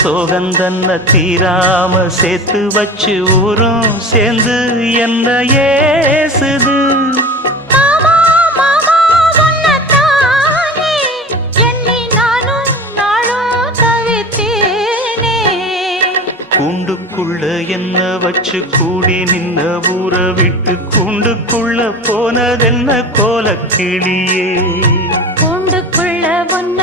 சோகந்தன்ன தீராம சேர்த்து வச்சு ஊரும் சேர்ந்து என்ன ஏசுது. மாமா மாமா உன்னத்தானே எண்ணி நானும் நாளும் தவித்தேனே. கூண்டுக்குள்ள என்ன வச்சு கூடி நின்ன ஊற விட்டு கூண்டுக்குள்ள போனதென்ன கோலக்கிளியே. கூண்டுக்குள்ள ஒன்ன